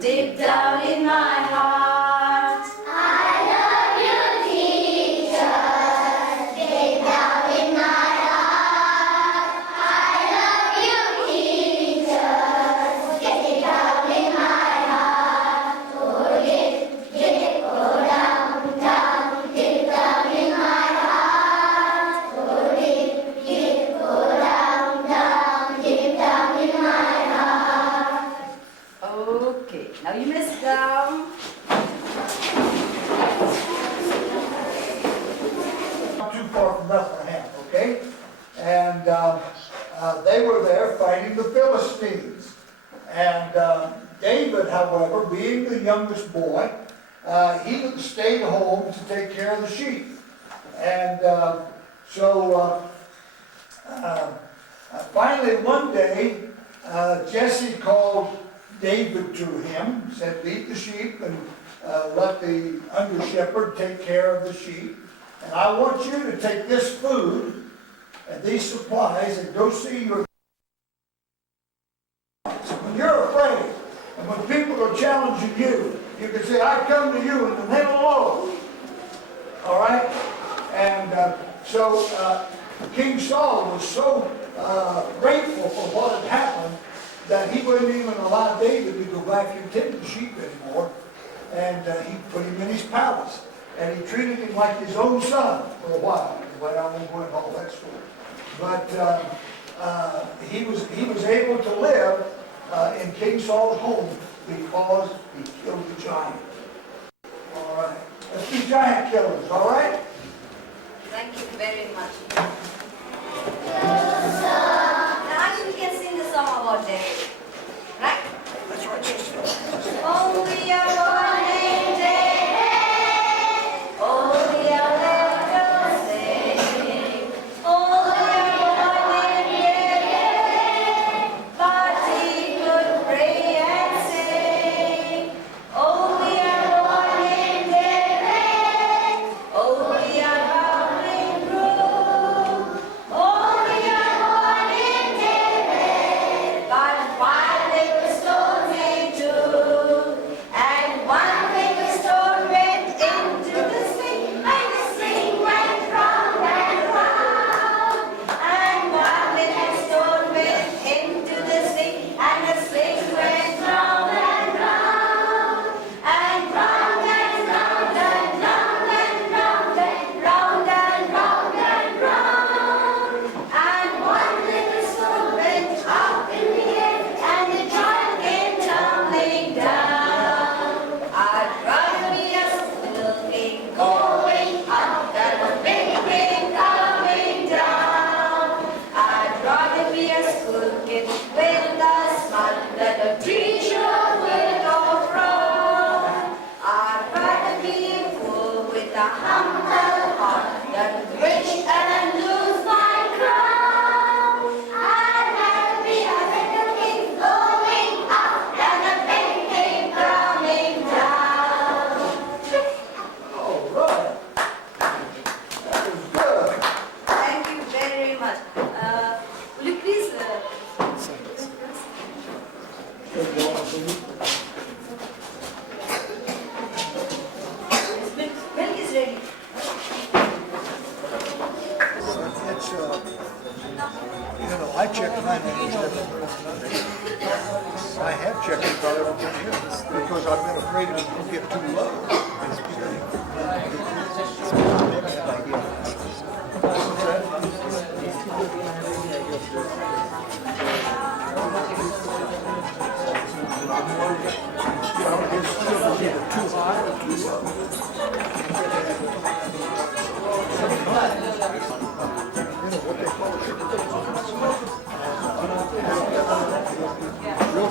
deep down in my heart. I love you, teacher, deep down in my heart. I love you, teacher, deep down in my heart. Oh, deep, oh, down, deep down in my heart. Oh, deep, oh, down, deep down in my heart. Okay, now you may sit down. Not too far from Bethlehem, okay? And they were there fighting the Philistines. And David, however, being the youngest boy, he stayed home to take care of the sheep. And finally one day, Jesse called David to him, said, lead the sheep and let the under shepherd take care of the sheep. And I want you to take this food and these supplies and go see your... When you're afraid and when people are challenging you, you can say, I come to you in the name of the Lord. All right? And King Saul was so grateful for what had happened that he wouldn't even allow David to go back and tend the sheep anymore. And he put him in his palace. And he treated him like his own son for a while. But I won't go into all that story. But he was able to live in King Saul's home because he killed the giant. All right. Let's be giant killers, all right? Thank you very much. Now you can sing the song about David, right? That's right, sister. Oh, we are one in David. Oh, we are left to sing. Oh, we are one in David. But he could pray and sing. Oh, we are one in David. Oh, we are coming through. Oh, we are one in David. But one little stone made two. And one little stone went into the sea. And the sea went round and round. And one little stone went into the sea. And the sling went round and round. And round and round and round and round and round and round and round. And one little stone went up in the air. And the giant came tumbling down. I'd rather be a little king going up than a big king coming down. I'd rather be a school kid with a smile than a teacher with a frown. I'd rather be a fool with a humble heart than rich and lose my crown. I'd rather be a little king going up than a big king coming down. All right. That was good. Thank you very much. Will you please... Milk is ready. It's, I check my names every I have checked it, but I don't get here because I've been afraid it will get too low. It's either too high or too low. What they call real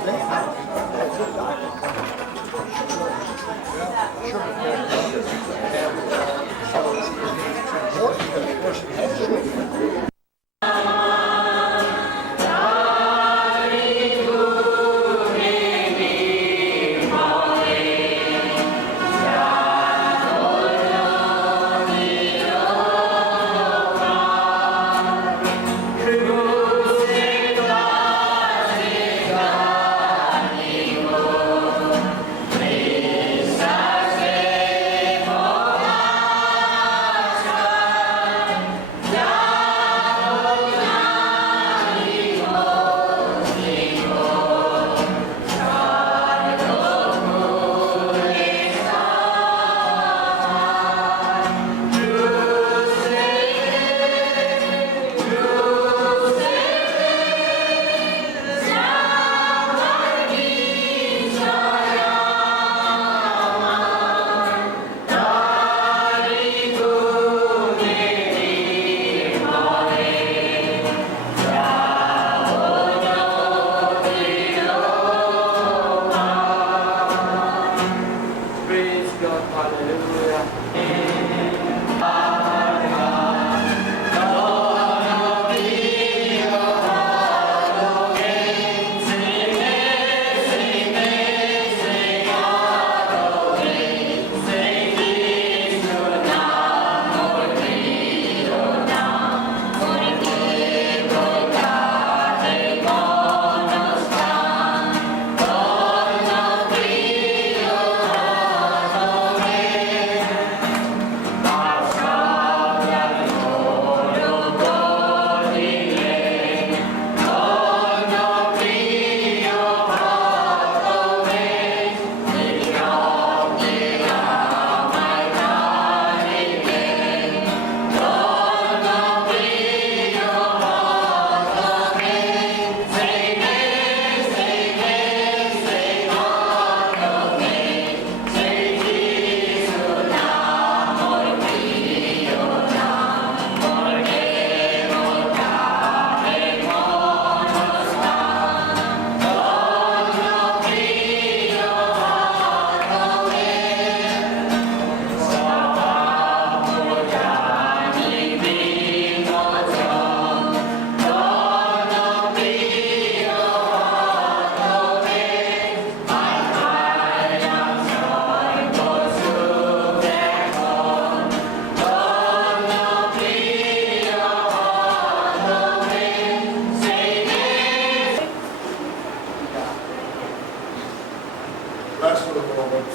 the moment.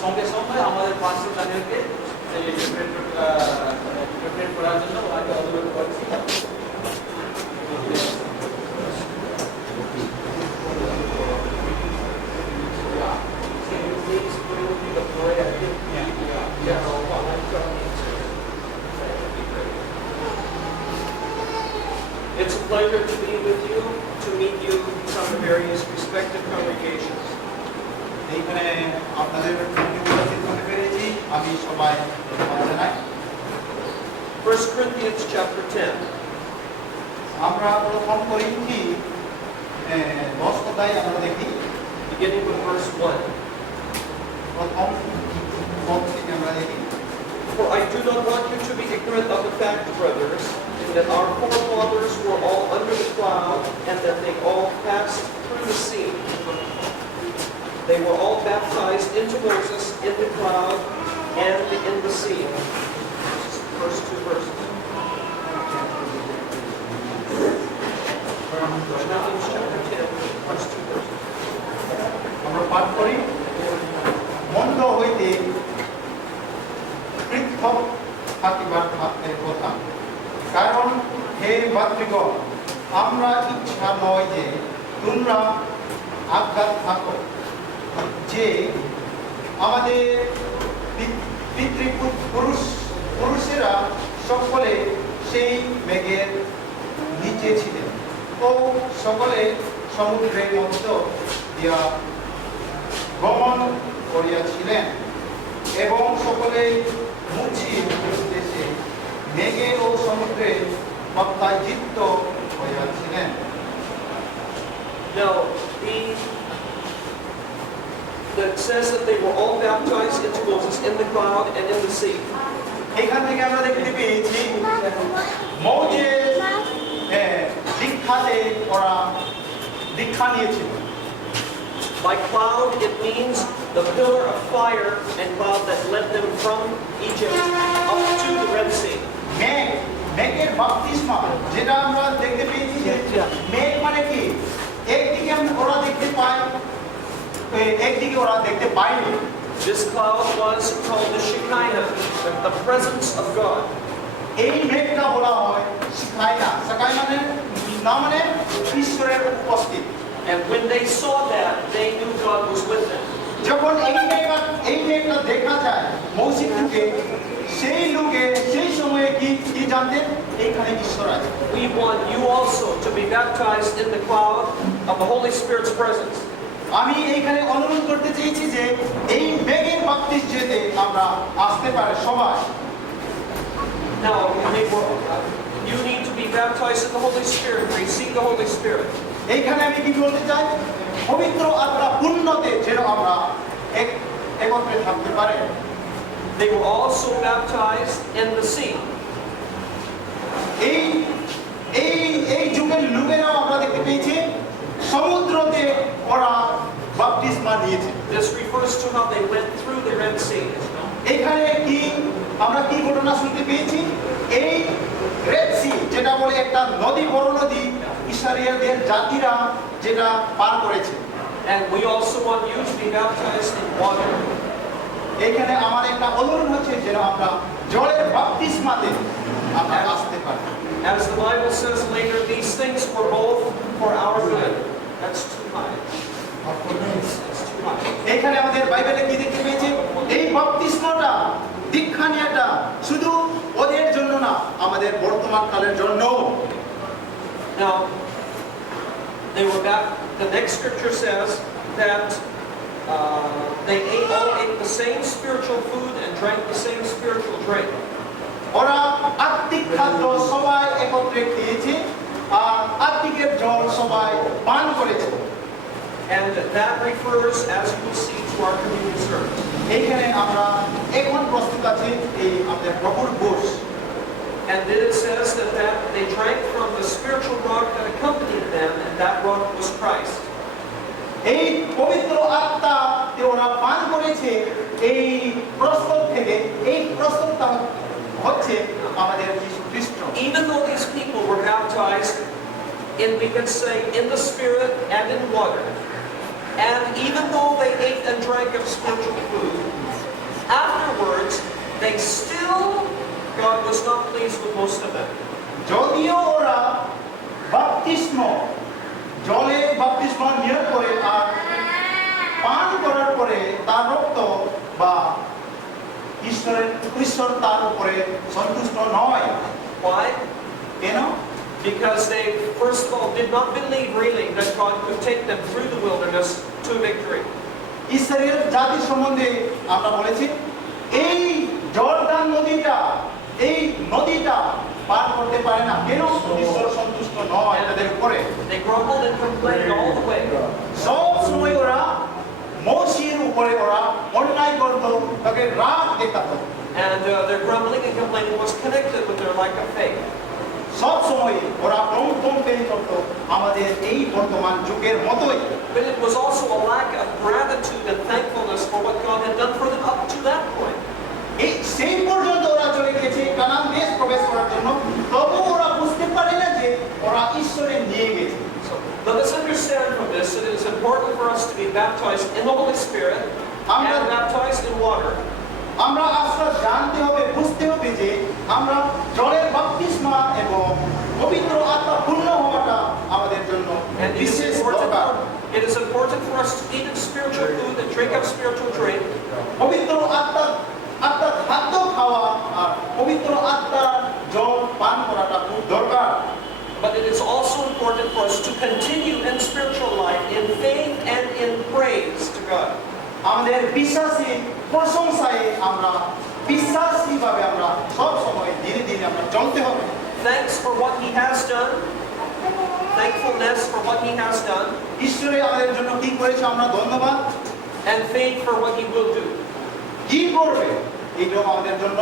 সঙ্গে সঙ্গে আমাদের পাঁচশো টাকাকে প্রিপারেট করার জন্য ওনাকে অনুরোধ করছি। It's a pleasure to be with you, to meet you from the various respective congregations. এইখানে আপনাদের উপস্থিত হতে পেরেছি আমি সবাই ধন্যবাদ জানাই। 1 Corinthians chapter 10. আমরা প্রথম করিন্থী 10 অধ্যায় আমরা দেখি Beginning with verse 1. প্রথম পদ থেকে আমরা দেখি For I do not want you to be ignorant of the fact, brothers, that our forefathers were all under the cloud, and that they all passed through the sea. They were all baptized into Moses in the cloud and in the sea. The first two verses. Corinthians chapter 10, first two verses. আমরা পাঠ করি মন্দ হইতে পৃথক থাকিবার কথা কারণ হে ভাতৃগণ আমরা ইচ্ছা নয় যে তোমরা আজ্ঞাত থাকো যে আমাদের পিতৃপুরুষেরা সকলে সমুদ্রের মধ্য দিয়া গমন করিয়াছিলেন এবং সকলে মুচি উদ্দেশ্যে মেঘে ও সমুদ্রে বপ্তায়িত হইয়াছিলেন। Now, it says that they were all baptized into Moses in the cloud and in the sea. এখান থেকে আমরা দেখতে পেয়েছি মৌজের দীক্ষাতে ওরা দীক্ষা নিয়েছিল। By cloud, it means the pillar of fire and cloud that led them from Egypt up to the Red Sea. মেঘের বাপ্তিস্মা যেটা আমরা দেখতে পেয়েছি যে মেঘ মানে কি একদিকে ওরা দেখতে পায় একদিকে ওরা দেখতে পায়নি। This cloud was called the Shekinah, the presence of God. এই মেঘটা বলা হয় শিখাইনা। শিখাইনা মানে ঈশ্বরের উপস্থিতি। And when they saw that, they knew God was with them. যখন এই মেঘটা দেখা যায় মৌসিক থেকে সেই লোকে সেই সময়ে কি জানতেন এইখানে ঈশ্বর আছে। We want you also to be baptized in the cloud of the Holy Spirit's presence. আমি এইখানে অনুরোধ করতে চেয়েছি যে এই মেঘের বাপ্তিস্মতে আমরা আসতে পারে সবাই। Now, you need to be baptized in the Holy Spirit, receive the Holy Spirit. এইখানে আমি কি বলতে চাই পবিত্র আত্মা পূর্ণতে যেন আমরা একত্রে থাকতে পারে। They were also baptized in the sea. এই যুগের লোকেরাও আমরা দেখতে পেয়েছি সমুদ্রতে ওরা বাপ্তিস্মা নিয়েছে। This refers to how they went through the Red Sea. এখানে আমরা কি ঘটনা শুনতে পেয়েছি এই রেড সি যেটা বলে একটা নদী বড় নদী ইসরায়েলদের জাতিরা যেটা পার করেছে। And we also want you to be baptized in water. এখানে আমার একটা অনুরোধ হচ্ছে যেন আমরা জলের বাপ্তিস্মাতে আমরা আসতে পারি। As the Bible says later, these things were both for our good. That's too high. That's too high. এখানে আমাদের বাইবেলে কি দেখতে পেয়েছি এই বাপ্তিস্মাটা দীক্ষা নেওয়াটা শুধু ওদের জন্য না আমাদের বর্তমান কালের জন্য। Now, they were back. The next scripture says that they all ate the same spiritual food and drank the same spiritual drink. ওরা আত্মিক খাদ্য সবাই একত্রে খেয়েছে আর আত্মিকের জল সবাই পান করেছে। And that refers, as you will see, to our communion service. এইখানে আমরা এখন প্রস্তুত আছি এই আমাদের প্রভুর ভোজ। And then it says that they drank from the spiritual rock that accompanied them, and that rock was Christ. এই পবিত্র আত্মা ওরা পান করেছে এই প্রস্তুত থেকে এই প্রস্তুতটা হচ্ছে আমাদের যীশু খ্রিস্ট। Even though these people were baptized in, we could say, in the Spirit and in water, and even though they ate and drank of spiritual food, afterwards they still, God was not pleased with most of them. যদিও ওরা জলে বাপ্তিস্ম নেওয়ার পরে আর পান করার পরে তার রক্ত বা ঈশ্বর তার উপরে সন্তুষ্ট নয়। Why? কেন? Because they, first of all, did not believe really that God could take them through the wilderness to victory. Israel জাতির সম্বন্ধে আমরা বলেছি এই জর্দান নদীটা পার করতে পারে না। কেন? ঈশ্বর সন্তুষ্ট নয় তাদের উপরে। They grumbled and complained all the way. সব সময় ওরা মোশির উপরে ওরা অন্যায় করত, তাকে রাগ দেখাতো। And their grumbling and complaining was connected with their lack of faith. সব সময় ওরা কমপ্লেইন করত আমাদের এই বর্তমান যুগের মতোই। But it was also a lack of gratitude and thankfulness for what God had done for them up to that point. এই সেই পর্যন্ত ওরা চলে গেছে কানান দেশ প্রবেশ করার জন্য, তবু ওরা বুঝতে পারে না যে ওরা ঈশ্বরে নিয়ে গেছে। So let us understand from this that it is important for us to be baptized in the Holy Spirit and baptized in water. আমরা আসলে জানতে হবে, বুঝতে হবে যে আমরা জলের বাপ্তিস্মা এবং পবিত্র আত্মা পূর্ণ হওয়াটা আমাদের জন্য বিশেষ দরকার। It is important for us to eat of spiritual food and drink of spiritual drink. পবিত্র আত্মার খাদ্য খাওয়া আর পবিত্র আত্মার জল পান করাটা খুব দরকার। But it is also important for us to continue in spiritual life in faith and in praise to God. আমাদের বিশ্বাসী প্রশংসায় আমরা বিশ্বাসীভাবে আমরা সব সময় ধীরে ধীরে আমরা চলতে হবে। Thanks for what He has done. Thankfulness for what He has done. ঈশ্বরে আমাদের জন্য কি করেছে আমরা ধন্যবাদ, And faith for what He will do. কি করবে এইটা আমাদের জন্য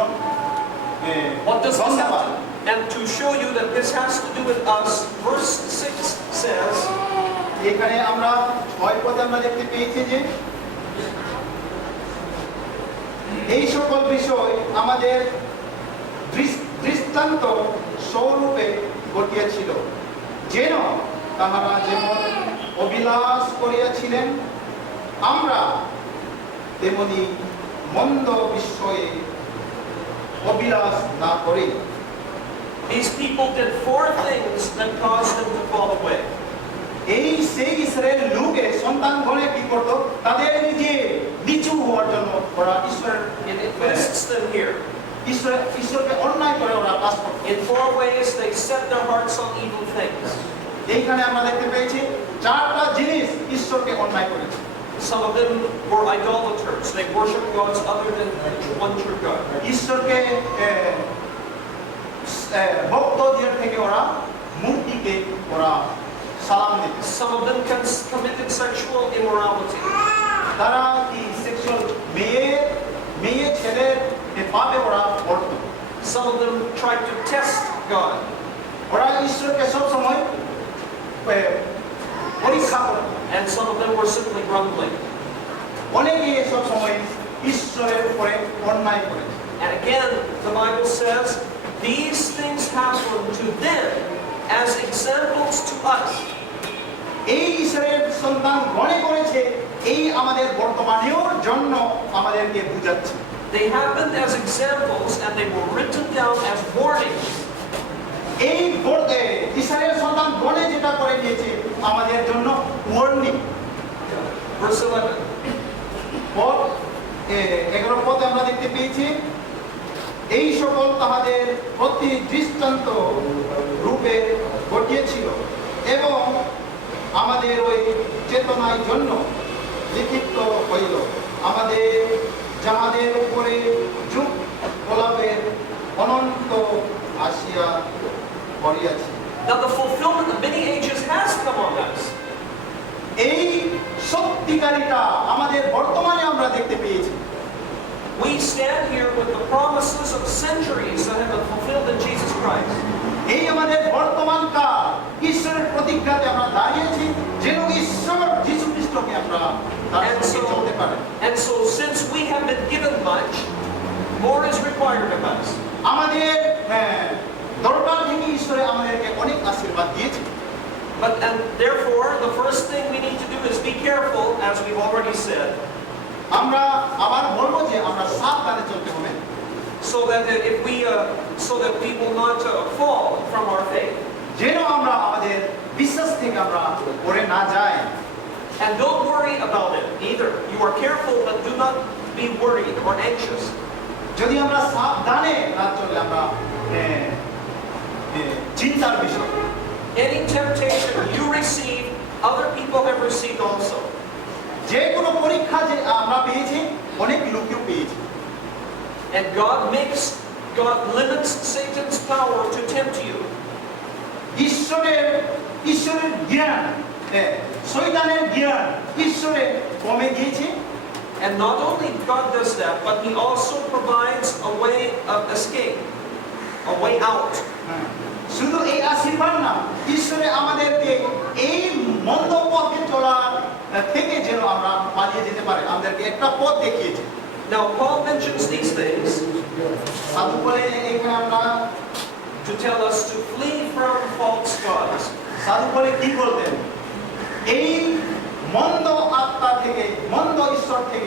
What does this have ধন্যবাদ। to? And to show you that this has to do with us, verse 6 says, এখানে আমরা 6 পদে আমরা দেখতে পেয়েছি যে এই সকল বিষয় আমাদের দৃষ্টান্ত স্বরূপে ঘটিয়েছিল, যেন তাহারা যেমন অভিলাষ করিয়াছিলেন আমরা তেমনি মন্দ বিষয়ে অভিলাষ না করি। these people did 4 things that caused them to fall away. এই সেই ইসরায়েল লোকে সন্তানগণে কি করত, তাদের নিজে নিচু হওয়ার জন্য ওরা ঈশ্বরের And it lists them here. ঈশ্বরকে অন্যায় করে ওরা কাজ করত। In 4 ways, they set their hearts on evil things. এইখানে আমরা দেখতে পেয়েছি 4টা জিনিস ঈশ্বরকে অন্যায় করেছে। Some of them were idolaters. They worshiped gods other than the one true God. ঈশ্বরকে ভক্তদের থেকে ওরা মূর্তিকে ওরা সালাম দিত। Some of them committed sexual immorality. তারা কি সেক্সুয়াল মেয়ে ছেলের পাপে ওরা পড়ত। Some of them tried to test God. ওরা ঈশ্বরকে সব সময় পরীক্ষা করত। And some of them were simply grumbling. অনেকে সব সময় ঈশ্বরের উপরে অন্যায় করেছে। And again, the Bible says, these things happen to them as examples to us. এই ঈশ্বরের সন্তান গণে করেছে, এই আমাদের বর্তমানেও জন্য আমাদেরকে বুঝাচ্ছে। They happened as examples and they were written down as warnings. এই ঈশ্বরের সন্তান গণে যেটা করে দিয়েছে আমাদের জন্য ওয়ার্নিং। Verse 11. 11 পদে আমরা দেখতে পেয়েছি, এই সকল তাহাদের প্রতি দৃষ্টান্ত রূপে ঘটিয়েছিল এবং আমাদের ওই চেতনার জন্য লিখিত হইল, আমাদের যাহাদের উপরে যুগ গোলাপের অনন্ত আসিয়া পড়িয়াছে। Now the fulfillment of many ages has come on us. এই সত্যিকারিতা আমাদের বর্তমানে আমরা দেখতে পেয়েছি। We stand here with the promises of centuries that have been fulfilled in Jesus Christ. এই আমাদের বর্তমান কাল ঈশ্বরের প্রতিজ্ঞাতে আমরা দাঁড়িয়েছি, যেন ঈশ্বর যীশু খ্রিস্টকে আমরা তার সঙ্গে চলতে পারি। And so since we have been given much, more is required of us. আমাদের দরবার থেকে ঈশ্বরে আমাদেরকে অনেক আশীর্বাদ দিয়েছে। And therefore, the first thing we need to do is be careful, as we've already said, আমরা আবার বলবো যে আমরা সাবধানে চলতে হবে, so that we will not fall from our faith. যেন আমরা আমাদের বিশ্বাস থেকে আমরা পড়ে না যাই। And don't worry about it either. You are careful, but do not be worried or anxious. যদি আমরা সাবধানে না চললে আমরা চিন্তার বিষয়। Any temptation you receive, other people have received also. যে কোনো পরীক্ষা যে আমরা পেয়েছি, অনেক লোকেও পেয়েছি। And God limits Satan's power to tempt you. ঈশ্বরের জ্ঞান, শয়তানের জ্ঞান ঈশ্বরের কমে গিয়েছে। And not only God does that, but He also provides a way of escape, a way out. শুধু এই আশীর্বাদ না, ঈশ্বরে আমাদেরকে এই মন্দ পথে চলার থেকে যেন আমরা পালিয়ে যেতে পারি, আমাদেরকে একটা পথ দেখিয়েছে। Now Paul mentions these things সাধু বলে এখানে আমরা to tell us to flee from false gods. সাধু বলে কি বলতেন, এই মন্দ আত্মা থেকে, মন্দ ঈশ্বর থেকে